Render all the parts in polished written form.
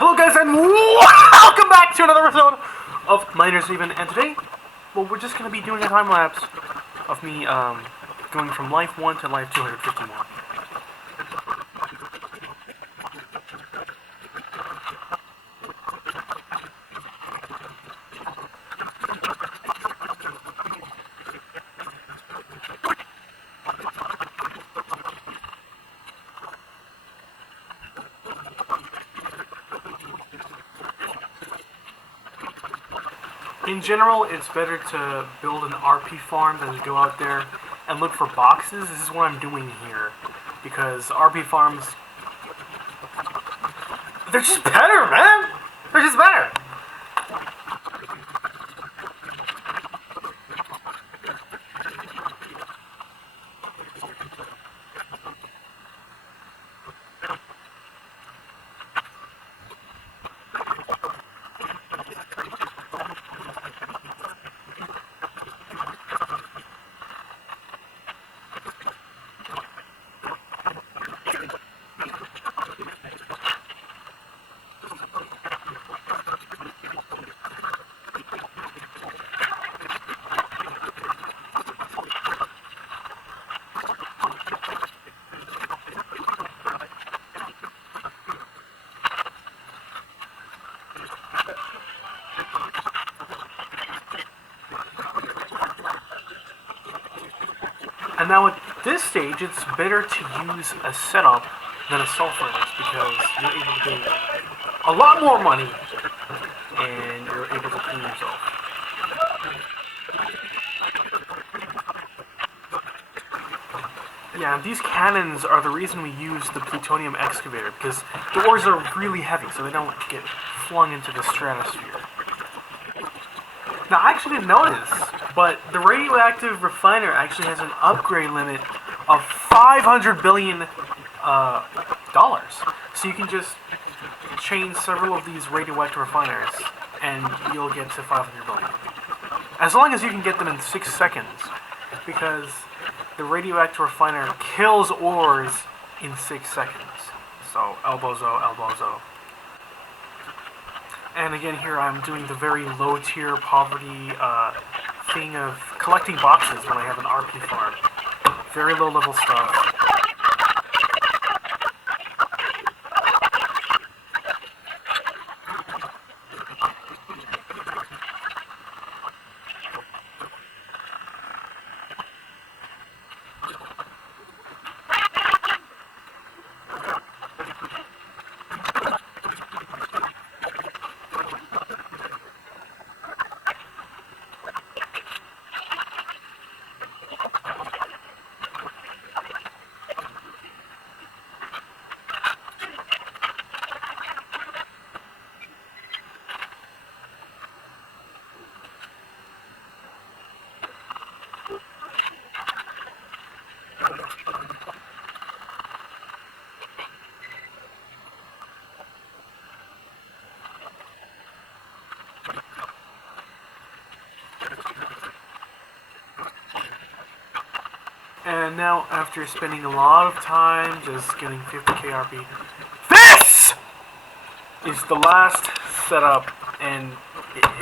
Hello guys and welcome back to another episode of Miners Even, and today, well, we're just going to be doing a time lapse of me going from life 1 to life 251. In general, it's better to build an RP farm than to go out there and look for boxes. This is what I'm doing here, because RP farms, they're just better, man! They're just better! And now at this stage, it's better to use a setup than a self-furnace, because you're able to get a lot more money and you're able to clean yourself. Yeah, these cannons are the reason we use the plutonium excavator, because the ores are really heavy, so they don't get flung into the stratosphere. Now, I actually didn't notice, but the radioactive refiner actually has an upgrade limit of $500 billion dollars. So you can just chain several of these radioactive refiners, and you'll get to 500 billion. As long as you can get them in 6 seconds, because the radioactive refiner kills ores in 6 seconds. So, elbozo, elbozo. And again, here I'm doing the very low-tier poverty thing of collecting boxes when I have an RP farm. Very low-level stuff. And now, after spending a lot of time just getting 50k RP, this is the last setup, and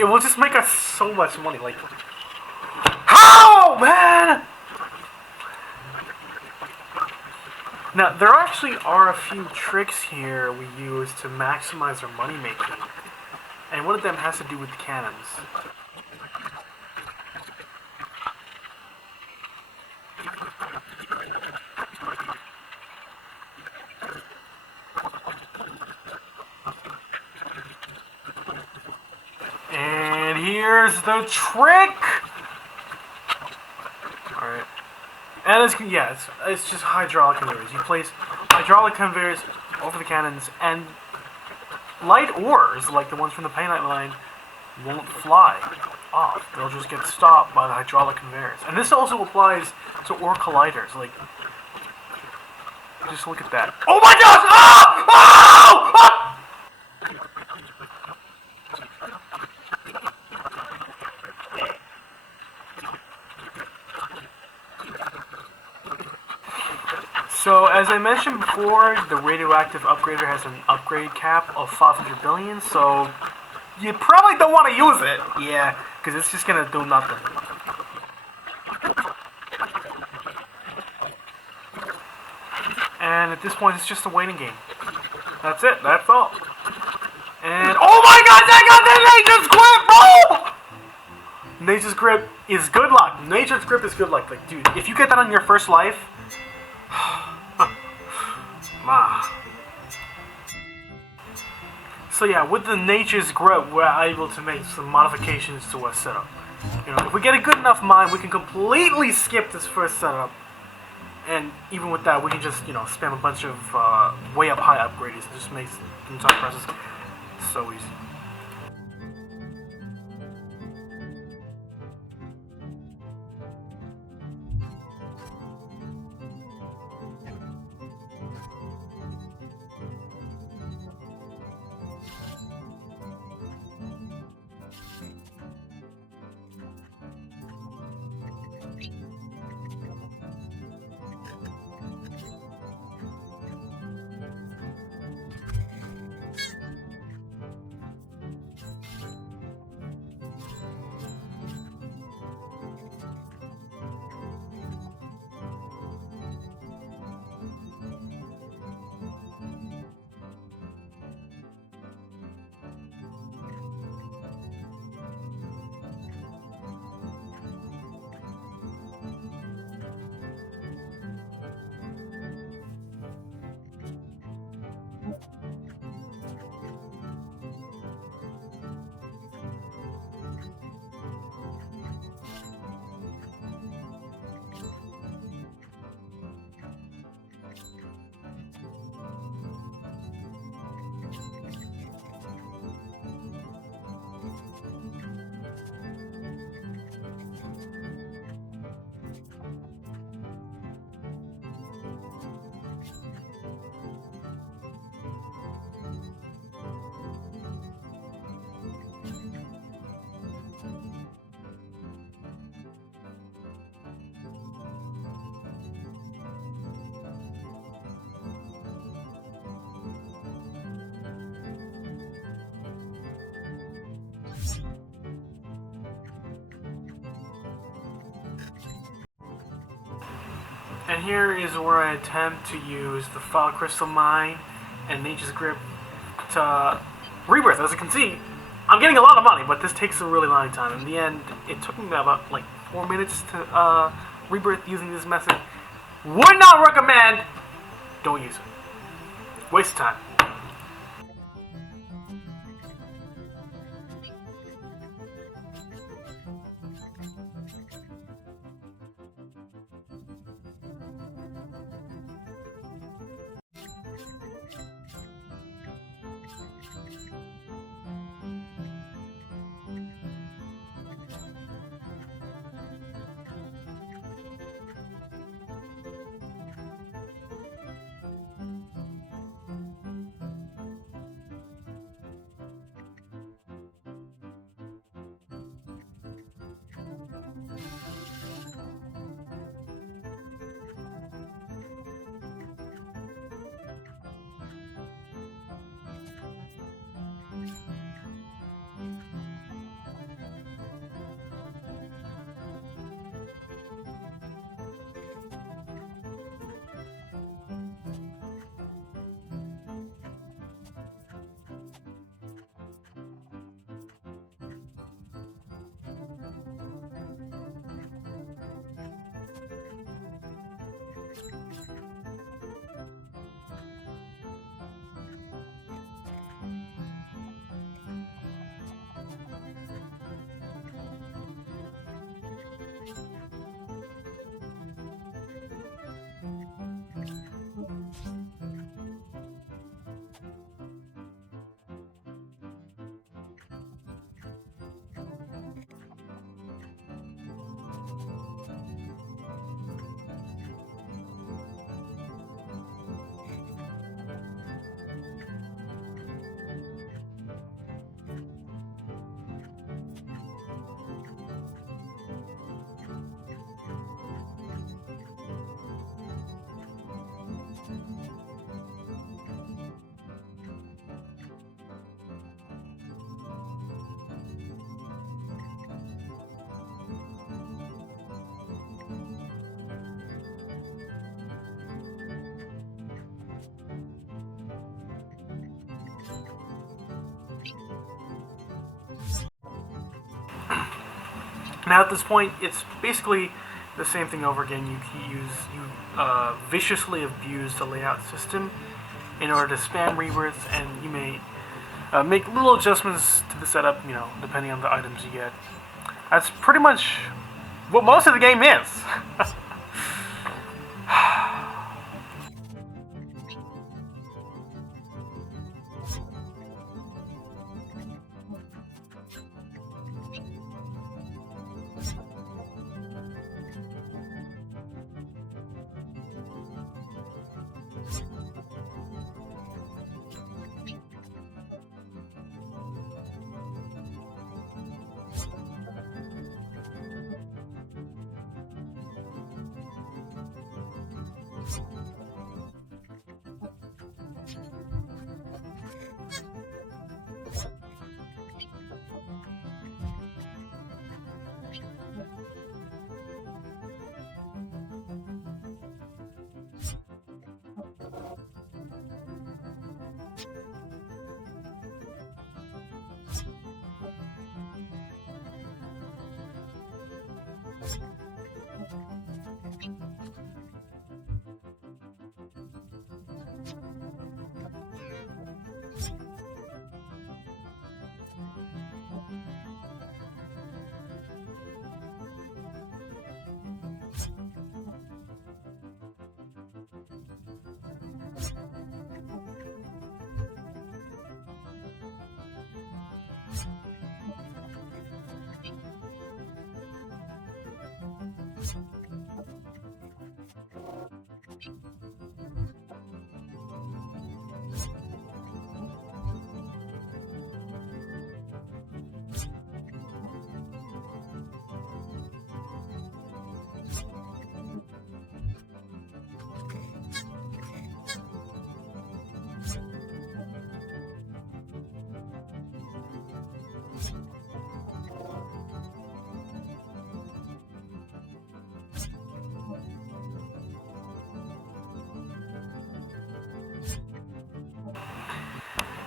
it will just make us so much money. Like, how, man? Now, there actually are a few tricks here we use to maximize our money making, and one of them has to do with the cannons. And here's the trick! Alright. And it's just hydraulic conveyors. You place hydraulic conveyors over the cannons, and light ores, like the ones from the painite line, won't fly off. They'll just get stopped by the hydraulic conveyors. And this also applies to ore colliders. Like, just look at that. Oh my gosh! Ah! Oh! Ah! So, as as I mentioned before, the radioactive upgrader has an upgrade cap of 500 billion, so you probably don't want to use it. Yeah, because it's just gonna do nothing. And at this point, it's just a waiting game. That's it. That's all. And oh my God, I got the Nature's Grip, bro! Nature's Grip is good luck. Nature's Grip is good luck. Like, dude, if you get that on your first life, So yeah, with the Nature's Grip, we're able to make some modifications to our setup. You know, if we get a good enough mine, we can completely skip this first setup. And even with that, we can just, you know, spam a bunch of way up high upgrades. It just makes the entire process so easy. And here is where I attempt to use the File Crystal Mine and Nature's Grip to rebirth. As you can see, I'm getting a lot of money, but this takes a really long time. In the end, it took me about like 4 minutes to rebirth using this method. Would not recommend. Don't use it. Waste of time. Now at this point, it's basically the same thing over again. You viciously abuse the layout system in order to spam rebirths, and you may make little adjustments to the setup, depending on the items you get. That's pretty much what most of the game is.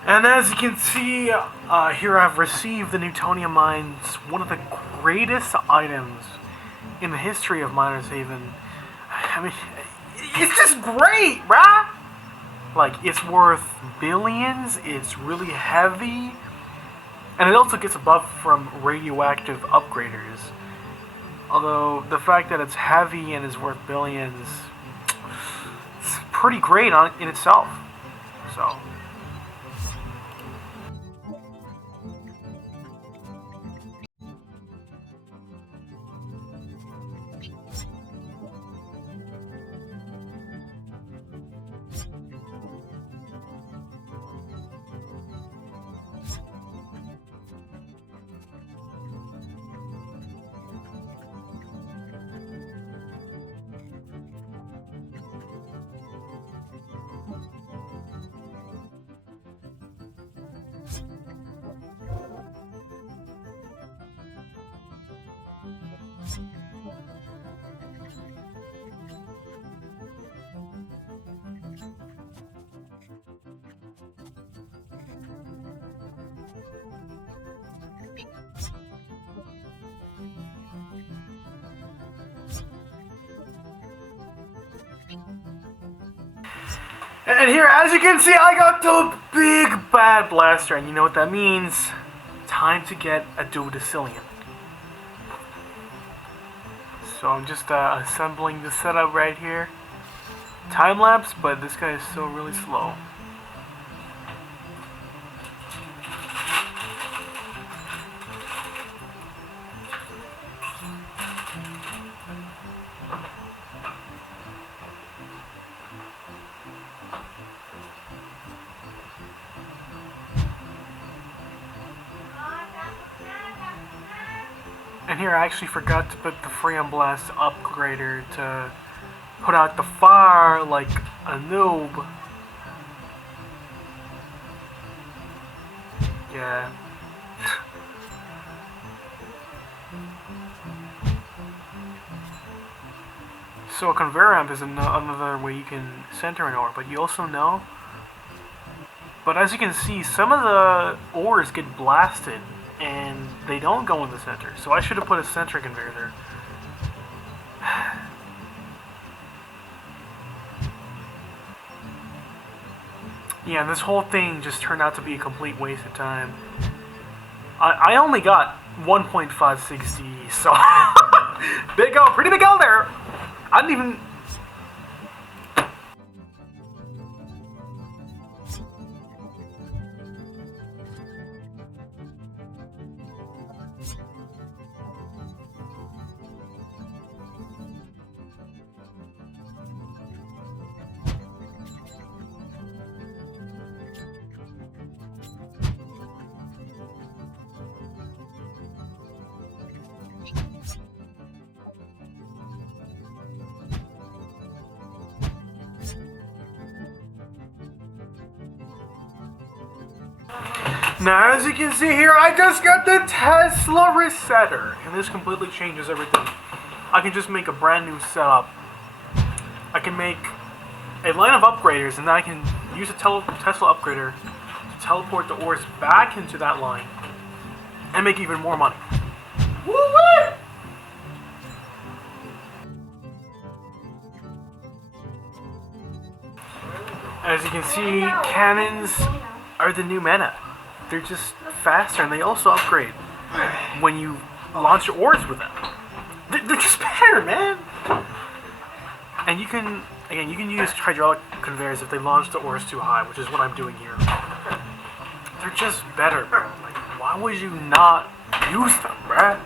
And as you can see, here I've received the Newtonian Mines, one of the greatest items in the history of Miners Haven. I mean, it's just great, bruh! Like, it's worth billions, it's really heavy, and it also gets a buff from radioactive upgraders. Although, the fact that it's heavy and is worth billions, it's pretty great in itself. So... And here, as you can see, I got the big bad blaster, and you know what that means. Time to get a duodecillion. So I'm just assembling the setup right here. Time lapse, but this guy is still really slow. And here I actually forgot to put the Freon Blast upgrader to put out the fire like a noob. Yeah. So a conveyor ramp is another way you can center an ore, but you also know. But as you can see, some of the ores get blasted, and they don't go in the center. So I should have put a center conveyor there. Yeah, this whole thing just turned out to be a complete waste of time. I only got 1.560, so big O, pretty big O there. I didn't even. Now, as you can see here, I just got the Tesla resetter, and this completely changes everything. I can just make a brand new setup. I can make a line of upgraders, and then I can use a Tesla upgrader to teleport the ores back into that line and make even more money. Woo-wee! As you can see, cannons are the new meta. They're just faster, and they also upgrade when you launch ores with them. They're just better, man. And you can use hydraulic conveyors if they launch the ores too high, which is what I'm doing here. They're just better, bro. Like, why would you not use them, bruh?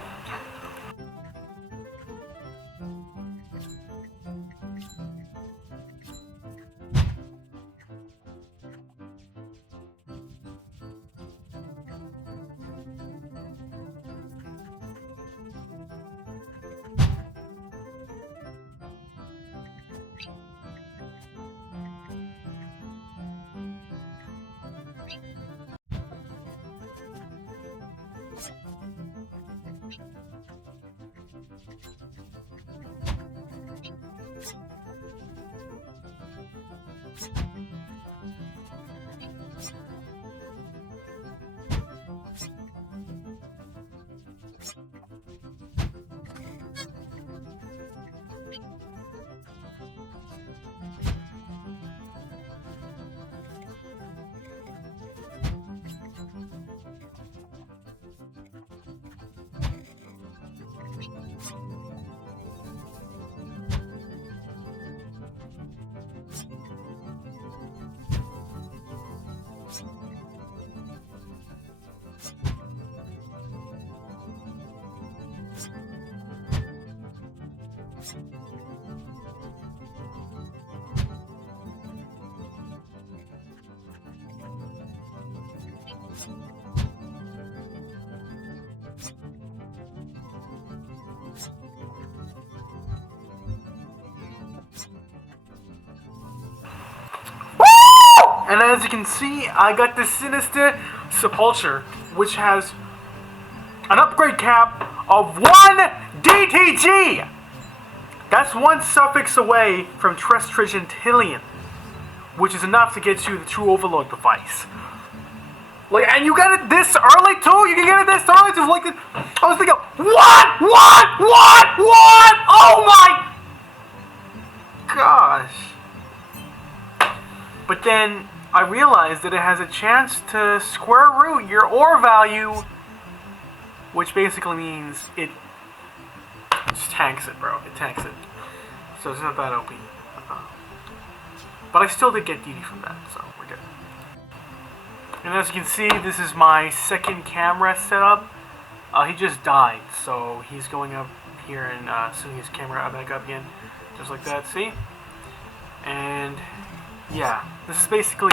And as you can see, I got the Sinister Sepulture, which has an upgrade cap of 1 DTG! That's 1 suffix away from Tetragentillion, which is enough to get you the true overload device. Like, and you get it this early too? You can get it this early too? Like, I was thinking, what? Oh my gosh. But then I realized that it has a chance to square root your ore value, which basically means it just tanks it, bro. It tanks it. So it's not that OP. But I still did get DD from that, so we're good. And as you can see, this is my second camera setup. He just died, so he's going up here and setting his camera back up again, just like that. See? And yeah, this is basically.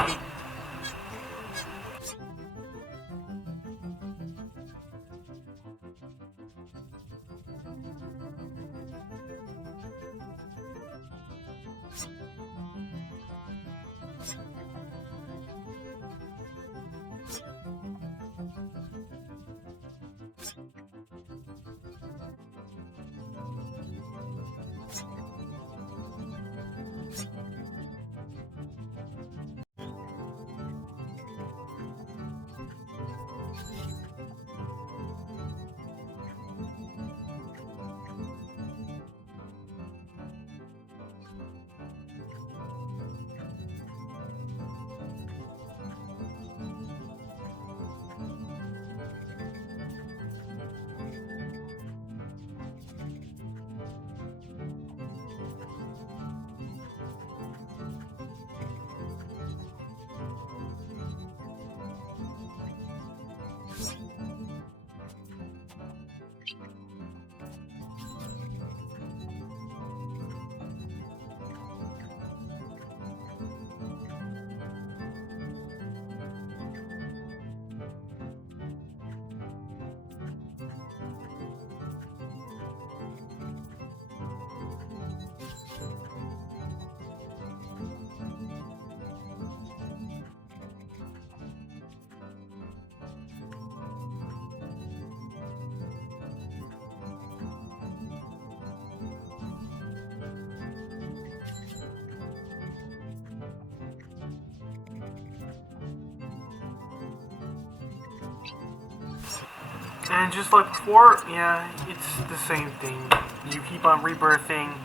And just like before, yeah, it's the same thing. You keep on rebirthing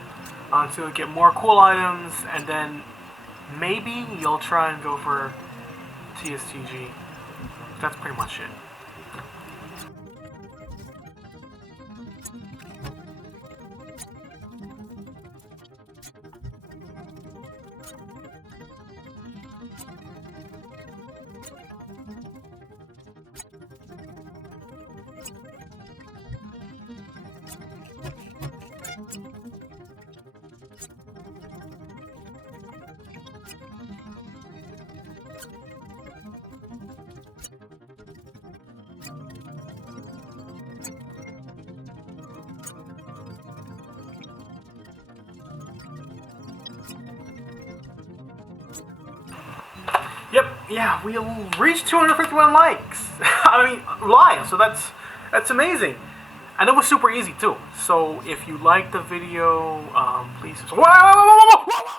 until you get more cool items, and then maybe you'll try and go for TSTG. That's pretty much it. Yep, yeah, we reached 251 likes. I mean, live, so that's amazing. And it was super easy too. So if you liked the video, please. Whoa, whoa, whoa, whoa, whoa, whoa.